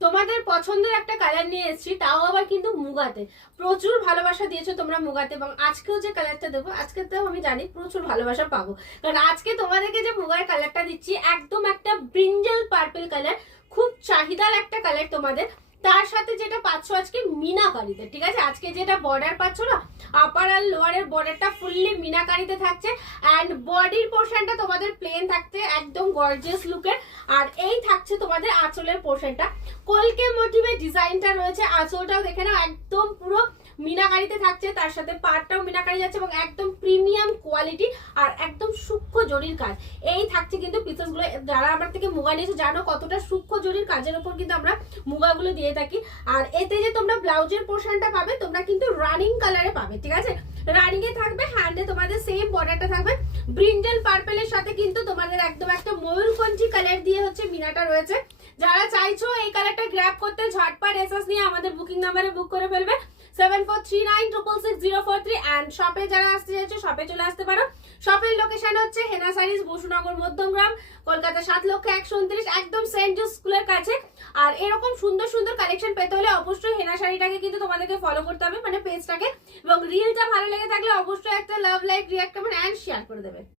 তোমাদের পছন্দের একটা কালার নিয়ে এসেছি, তাও আবার কিন্তু মুগাতে। প্রচুর ভালোবাসা দিয়েছো তোমরা মুগাতে, এবং আজকেও যে কালারটা দেবো, আজকে তো আমি জানি প্রচুর ভালোবাসা পাবো, কারণ আজকে তোমাদেরকে যে মুগার কালারটা দিচ্ছি একদম একটা ব্রিঞ্জাল পার্পল কালার, খুব চাহিদার একটা কালার তোমাদের। তার সাথে যেটা পাচ্ছ আজকে মিনাকারিতে, ঠিক আছে? আজকে যেটা বর্ডার পাচ্ছ না, আপার আর লোয়ারের বর্ডারটা ফুললি মিনাকারিতে থাকছে, অ্যান্ড বডির পোর্শনটা তোমাদের প্লেন থাকছে একদম গর্জিয়াস লুকের। আর এই থাকছে তোমাদের আঁচলের পোর্শনটা, কলকে মোটিভের ডিজাইনটা রয়েছে। আঁচলটাও দেখে নাও একদম পুরো মিনাকারিতে থাকছে, তার সাথে পাড়টাও মিনাকারি যাচ্ছে, এবং একদম প্রিমিয়াম কোয়ালিটি আর একদম সূক্ষ্ম জরির কাজ। এই থাকছে কিন্তু পিসেসগুলো। যারা আমার থেকে মুগা নিয়েছে জানো কতটা সূক্ষ্ম জরির কাজের উপর কিন্তু আমরা মুগাগুলো দিয়ে থাকি। আর এতে যে তোমরা ব্লাউজের পোর্শনটা পাবে, তোমরা কিন্তু রানিং কালারে পাবে, ঠিক আছে? রানিং এ থাকবে, হ্যান্ডে তোমাদের সেম বর্ডারটা থাকবে ব্রিঞ্জাল পার্পেলের সাথে, কিন্তু তোমাদের একদম একটা ময়ূরকঞ্চি কালার দিয়ে হচ্ছে মিনাটা রয়েছে। যারা চাইছো এই কালারটা গ্র্যাব করতে, ঝটপট এসএস নিয়ে আমাদের বুকিং নাম্বারে বুক করে ফেলবে 7439666043। অ্যান্ড শপে যারা আসতে চাইছো শপে চলে আসতে পারো। শপের লোকেশন হচ্ছে হেনা সারিস, বসুনগর, মধ্যমগ্রাম, কলকাতা 7,129,, একদম সেন্ট জোস স্কুলের কাছে। আর এরকম সুন্দর সুন্দর কালেকশন পেতে হলে অবশ্যই হেনা শাড়িটাকে কিন্তু তোমাদেরকে ফলো করতে হবে, মানে পেজটাকে। এবং রিলটা ভালো লেগে থাকলে অবশ্যই একটা love, like, react, comment and share করে দেবে।